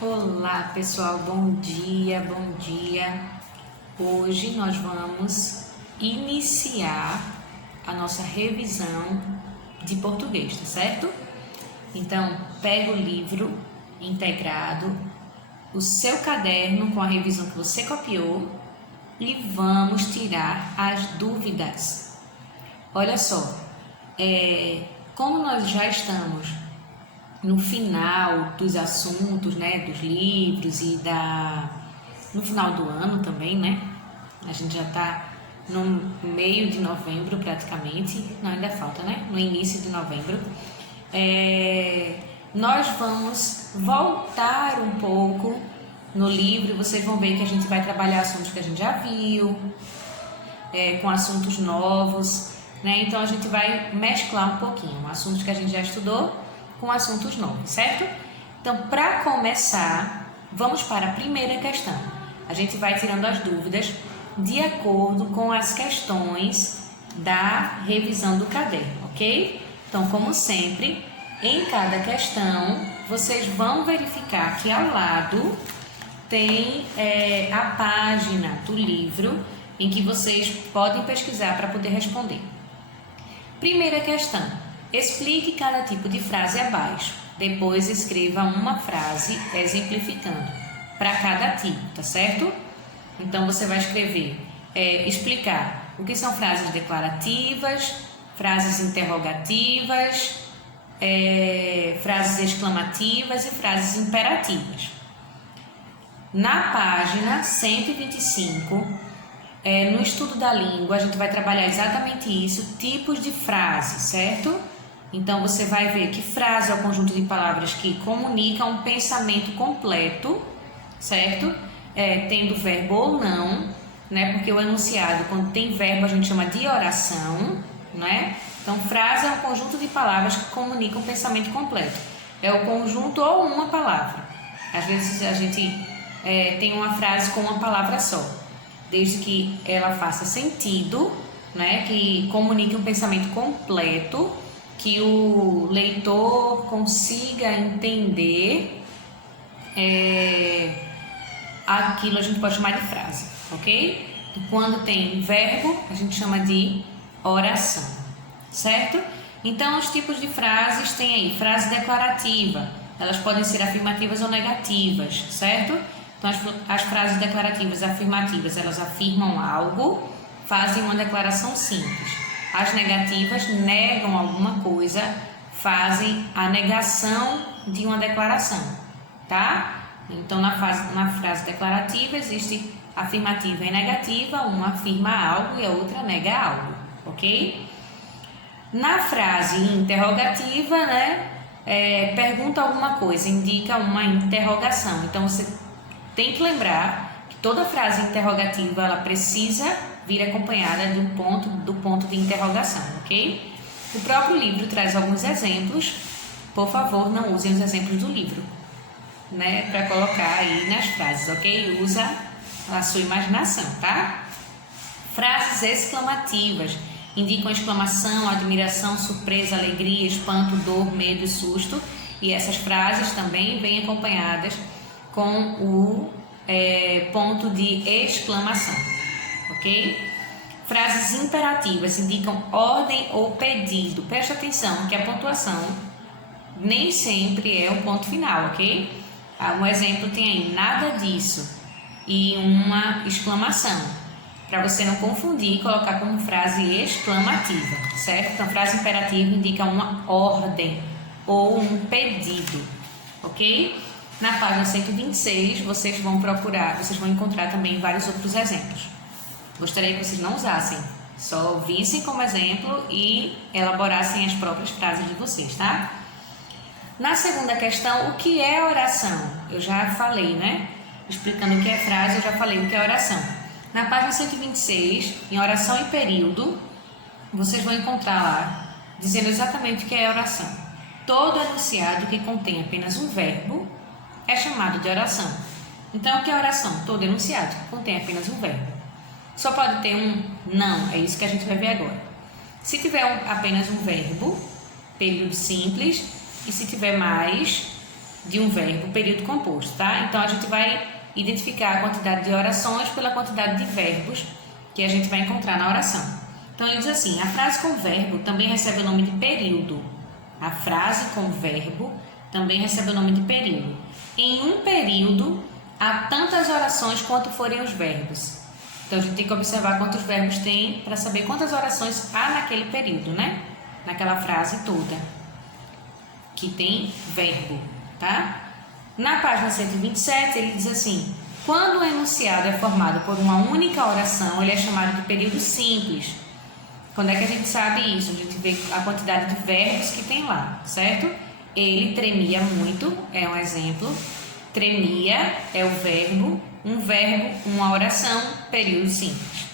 Olá pessoal, bom dia, bom dia. Hoje nós vamos iniciar a nossa revisão de português, tá certo? Então, pega o livro integrado, o seu caderno com a revisão que você copiou e vamos tirar as dúvidas. Olha só, como nós já estamos no final dos assuntos, né, dos livros e no final do ano também, né? A gente já está no meio de novembro praticamente, não, ainda falta, né? No início de novembro. Nós vamos voltar um pouco no livro, vocês vão ver que a gente vai trabalhar assuntos que a gente já viu, com assuntos novos, né? Então a gente vai mesclar um pouquinho assuntos que a gente já estudou com assuntos novos, certo? Então, para começar, vamos para a primeira questão. A gente vai tirando as dúvidas de acordo com as questões da revisão do caderno, ok? Então, como sempre, em cada questão, vocês vão verificar que ao lado tem a página do livro em que vocês podem pesquisar para poder responder. Primeira questão. Explique cada tipo de frase abaixo. Depois escreva uma frase exemplificando para cada tipo, tá certo? Então você vai escrever, explicar o que são frases declarativas, frases interrogativas, frases exclamativas e frases imperativas. Na página 125, no estudo da língua, a gente vai trabalhar exatamente isso, tipos de frases, certo? Então, você vai ver que frase é o conjunto de palavras que comunicam um pensamento completo, certo? Tendo verbo ou não, né? Porque o enunciado, quando tem verbo, a gente chama de oração, né? Então, frase é um conjunto de palavras que comunicam um pensamento completo. É o conjunto ou uma palavra. Às vezes, a gente tem uma frase com uma palavra só, desde que ela faça sentido, né? Que comunique um pensamento completo, que o leitor consiga entender, aquilo a gente pode chamar de frase, ok? E quando tem verbo, a gente chama de oração, certo? Então, os tipos de frases tem aí, frase declarativa, elas podem ser afirmativas ou negativas, certo? Então, as frases declarativas afirmativas, elas afirmam algo, fazem uma declaração simples. As negativas negam alguma coisa, fazem a negação de uma declaração, tá? Então, na frase declarativa existe afirmativa e negativa, uma afirma algo e a outra nega algo, ok? Na frase interrogativa, né, pergunta alguma coisa, indica uma interrogação. Então, você tem que lembrar que toda frase interrogativa ela precisa vir acompanhada do ponto de interrogação, ok? O próprio livro traz alguns exemplos. Por favor, não usem os exemplos do livro, né, para colocar aí nas frases, ok? Usa a sua imaginação, tá? Frases exclamativas indicam exclamação, admiração, surpresa, alegria, espanto, dor, medo e susto. E essas frases também vêm acompanhadas com o ponto de exclamação, ok? Frases imperativas indicam ordem ou pedido. Preste atenção que a pontuação nem sempre é um ponto final, ok? Um exemplo tem aí, nada disso, e uma exclamação, para você não confundir e colocar como frase exclamativa, certo? Então, frase imperativa indica uma ordem ou um pedido, ok? Na página 126, vocês vão encontrar também vários outros exemplos. Gostaria que vocês não usassem, só vissem como exemplo e elaborassem as próprias frases de vocês, tá? Na segunda questão, o que é oração? Eu já falei, né? Explicando o que é frase, eu já falei o que é oração. Na página 126, em oração e período, vocês vão encontrar lá, dizendo exatamente o que é oração. Todo enunciado que contém apenas um verbo é chamado de oração. Então, o que é oração? Todo enunciado que contém apenas um verbo. Só pode ter um não, é isso que a gente vai ver agora. Se tiver apenas um verbo, período simples, e se tiver mais, de um verbo, período composto, tá? Então, a gente vai identificar a quantidade de orações pela quantidade de verbos que a gente vai encontrar na oração. Então, ele diz assim: a frase com verbo também recebe o nome de período. A frase com verbo também recebe o nome de período. Em um período, há tantas orações quanto forem os verbos. Então, a gente tem que observar quantos verbos tem para saber quantas orações há naquele período, né? Naquela frase toda que tem verbo, tá? Na página 127, ele diz assim: quando o enunciado é formado por uma única oração, ele é chamado de período simples. Quando é que a gente sabe isso? A gente vê a quantidade de verbos que tem lá, certo? Ele tremia muito, é um exemplo. Tremia é o verbo, uma oração, período simples.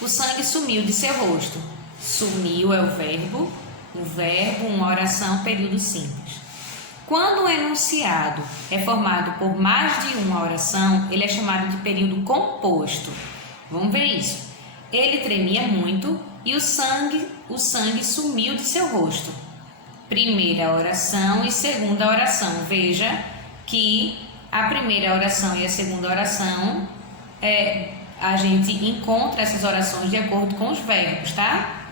O sangue sumiu de seu rosto. Sumiu é o verbo, uma oração, período simples. Quando o enunciado é formado por mais de uma oração, ele é chamado de período composto. Vamos ver isso. Ele tremia muito e o sangue sumiu de seu rosto. Primeira oração e segunda oração. Veja que a primeira oração e a segunda oração, a gente encontra essas orações de acordo com os verbos, tá?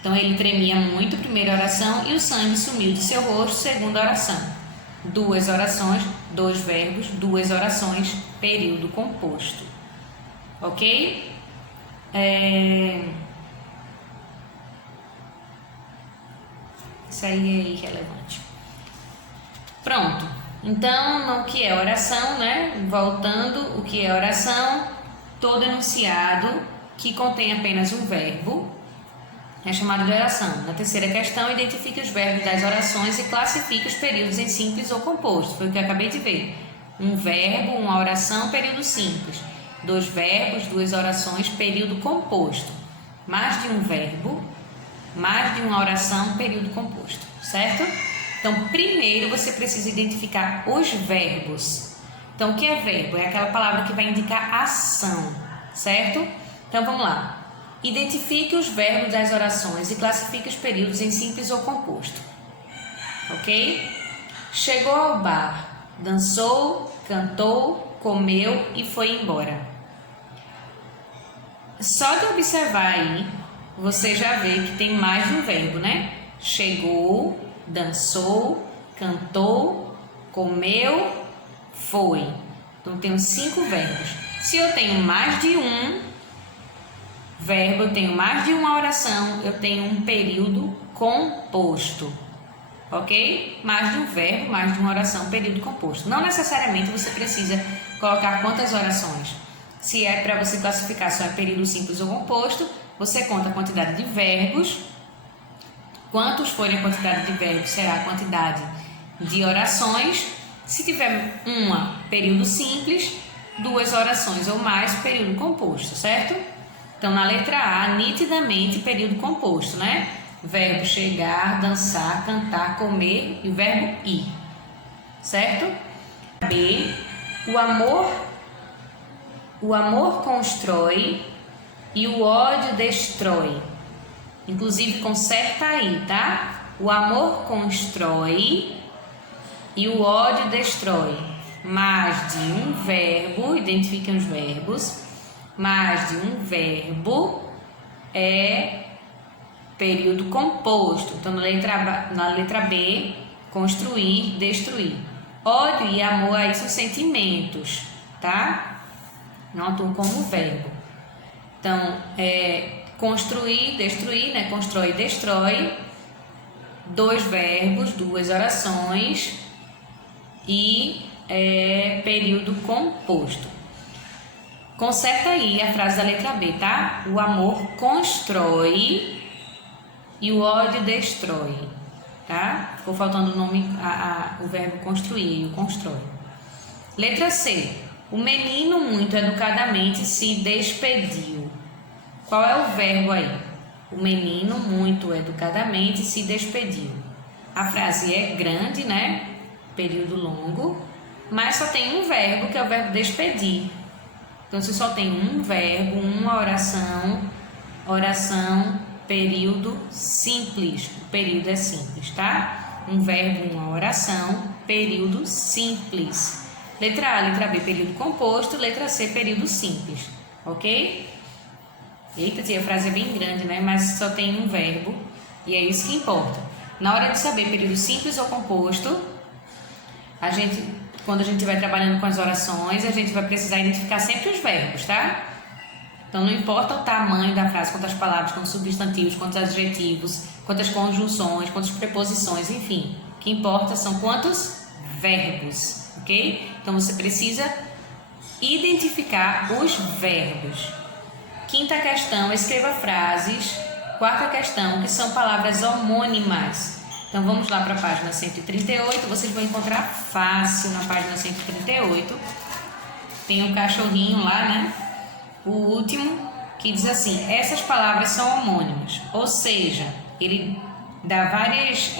Então, ele tremia muito, primeira oração, e o sangue sumiu de seu rosto, segunda oração. Duas orações, dois verbos, duas orações, período composto. Ok? Isso aí é irrelevante. Pronto. Então, no que é oração, né? Voltando, o que é oração? Todo enunciado que contém apenas um verbo é chamado de oração. Na terceira questão, identifique os verbos das orações e classifique os períodos em simples ou composto. Foi o que eu acabei de ver. Um verbo, uma oração, período simples. Dois verbos, duas orações, período composto. Mais de um verbo, mais de uma oração, período composto. Certo? Então, primeiro você precisa identificar os verbos. Então, o que é verbo? É aquela palavra que vai indicar ação. Certo? Então, vamos lá. Identifique os verbos das orações e classifique os períodos em simples ou composto. Ok? Chegou ao bar, dançou, cantou, comeu e foi embora. Só de observar aí, você já vê que tem mais de um verbo, né? Chegou, dançou, cantou, comeu, foi. Então, eu tenho 5 verbos. Se eu tenho mais de um verbo, eu tenho mais de uma oração, eu tenho um período composto, ok? Mais de um verbo, mais de uma oração, período composto. Não necessariamente você precisa colocar quantas orações. Se é para você classificar só período simples ou composto, você conta a quantidade de verbos. Quantos forem a quantidade de verbos, será a quantidade de orações. Se tiver uma, período simples, 2 orações ou mais, período composto, certo? Então, na letra A, nitidamente, período composto, né? Verbo chegar, dançar, cantar, comer e o verbo ir, certo? B, o amor constrói e o ódio destrói. Inclusive, conserta aí, tá? O amor constrói e o ódio destrói. Mais de um verbo, identifiquem os verbos. Mais de um verbo é período composto. Então, na letra B, construir, destruir. Ódio e amor aí são sentimentos, tá? Não atuam como verbo. Então, construir, destruir, né? Constrói, destrói. 2 verbos, 2 orações e período composto. Conserta aí a frase da letra B, tá? O amor constrói e o ódio destrói, tá? Ficou faltando o nome, o verbo construir e o constrói. Letra C. O menino muito educadamente se despediu. Qual é o verbo aí? O menino muito educadamente se despediu. A frase é grande, né? Período longo, mas só tem um verbo, que é o verbo despedir. Então, se só tem um verbo, uma oração, período simples. O período é simples, tá? Um verbo, uma oração, período simples. Letra A, letra B, período composto. Letra C, período simples. Ok? Eita, tia, a frase é bem grande, né? Mas só tem um verbo e é isso que importa. Na hora de saber período simples ou composto, quando a gente estiver trabalhando com as orações, a gente vai precisar identificar sempre os verbos, tá? Então, não importa o tamanho da frase, quantas palavras, quantos substantivos, quantos adjetivos, quantas conjunções, quantas preposições, enfim. O que importa são quantos verbos, ok? Então, você precisa identificar os verbos. Quinta questão, escreva frases. Quarta questão, que são palavras homônimas. Então, vamos lá para a página 138. Vocês vão encontrar fácil na página 138. Tem um cachorrinho lá, né? O último, que diz assim: essas palavras são homônimas. Ou seja, ele dá várias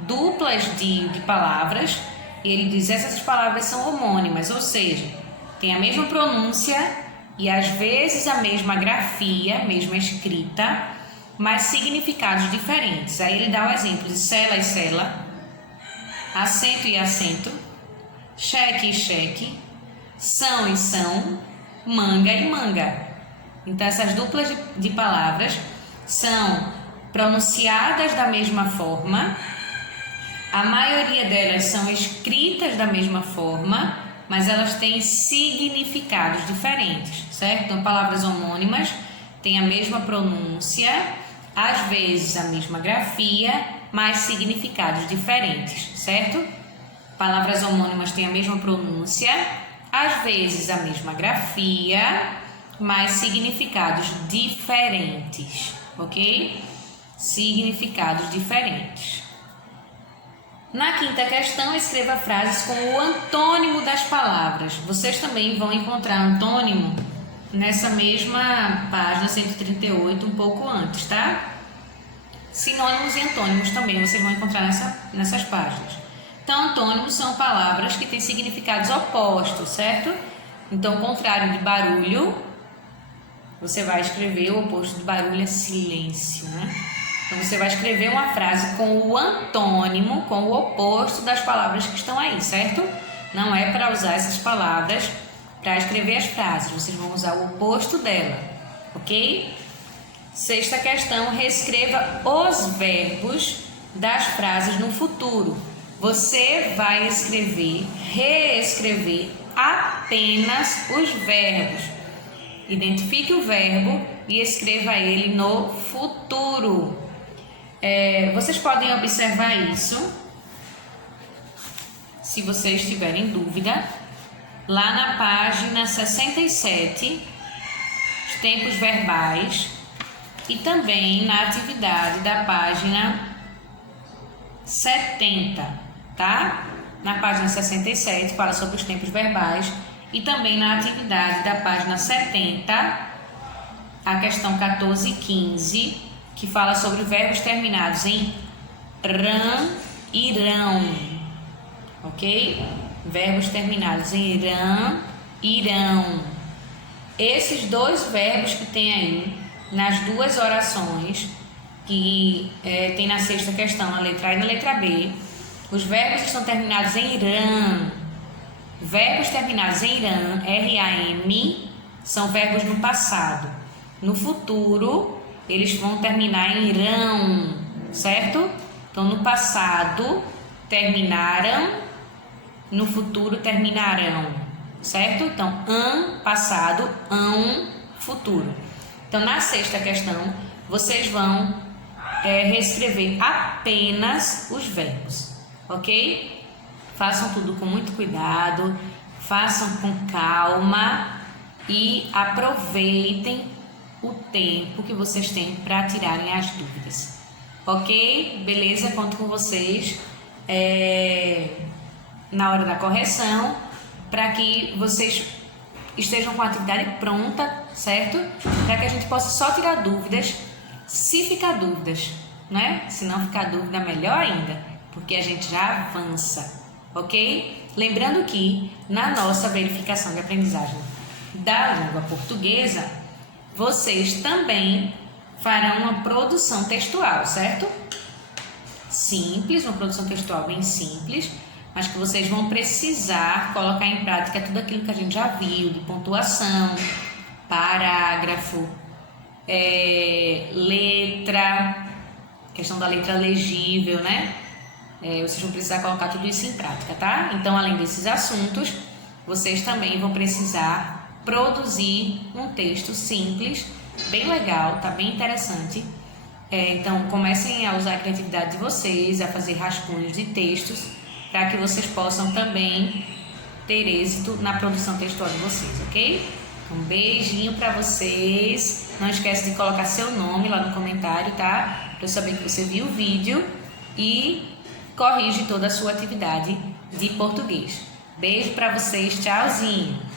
duplas de palavras. E ele diz: essas palavras são homônimas. Ou seja, tem a mesma pronúncia e às vezes a mesma grafia, mesma escrita, mas significados diferentes. Aí ele dá o exemplo de cela e cela, acento e acento, cheque e cheque, são e são, manga e manga. Então essas duplas de palavras são pronunciadas da mesma forma, a maioria delas são escritas da mesma forma, mas elas têm significados diferentes, certo? Então, palavras homônimas têm a mesma pronúncia, às vezes a mesma grafia, mas significados diferentes, certo? Palavras homônimas têm a mesma pronúncia, às vezes a mesma grafia, mas significados diferentes, ok? Significados diferentes. Na quinta questão, escreva frases com o antônimo das palavras. Vocês também vão encontrar antônimo nessa mesma página 138, um pouco antes, tá? Sinônimos e antônimos também vocês vão encontrar nessas páginas. Então, antônimos são palavras que têm significados opostos, certo? Então, o contrário de barulho, você vai escrever o oposto de barulho é silêncio, né? Então, você vai escrever uma frase com o antônimo, com o oposto das palavras que estão aí, certo? Não é para usar essas palavras para escrever as frases, vocês vão usar o oposto dela, ok? Sexta questão, reescreva os verbos das frases no futuro. Você vai reescrever apenas os verbos. Identifique o verbo e escreva ele no futuro. Vocês podem observar isso, se vocês tiverem dúvida, lá na página 67, os tempos verbais, e também na atividade da página 70, tá? Na página 67 fala sobre os tempos verbais e também na atividade da página 70, a questão 14 e 15, que fala sobre verbos terminados em rã e rão, ok? Verbos terminados em rã e rão. Esses dois verbos que tem aí nas duas orações, que tem na sexta questão, na letra A e na letra B, os verbos que estão terminados em rã, verbos terminados em rã, R-A-M, são verbos no passado. No futuro, eles vão terminar em rão, certo? Então, no passado, terminaram, no futuro, terminarão, certo? Então, passado, futuro. Então, na sexta questão, vocês vão reescrever apenas os verbos, ok? Façam tudo com muito cuidado, façam com calma e aproveitem o tempo que vocês têm para tirarem as dúvidas, ok? Beleza? Conto com vocês na hora da correção, para que vocês estejam com a atividade pronta, certo? Para que a gente possa só tirar dúvidas, se ficar dúvidas, né? Se não ficar dúvida, melhor ainda, porque a gente já avança, ok? Lembrando que na nossa verificação de aprendizagem da língua portuguesa, vocês também farão uma produção textual, certo? simples, uma produção textual bem simples, mas que vocês vão precisar colocar em prática tudo aquilo que a gente já viu, de pontuação, parágrafo, letra, questão da letra legível, né? Vocês vão precisar colocar tudo isso em prática, tá? Então, além desses assuntos, vocês também vão precisar produzir um texto simples, bem legal, tá bem interessante. Então, comecem a usar a criatividade de vocês, a fazer rascunhos de textos, para que vocês possam também ter êxito na produção textual de vocês, ok? Um beijinho para vocês. Não esquece de colocar seu nome lá no comentário, tá? Para eu saber que você viu o vídeo e corrige toda a sua atividade de português. Beijo para vocês, tchauzinho!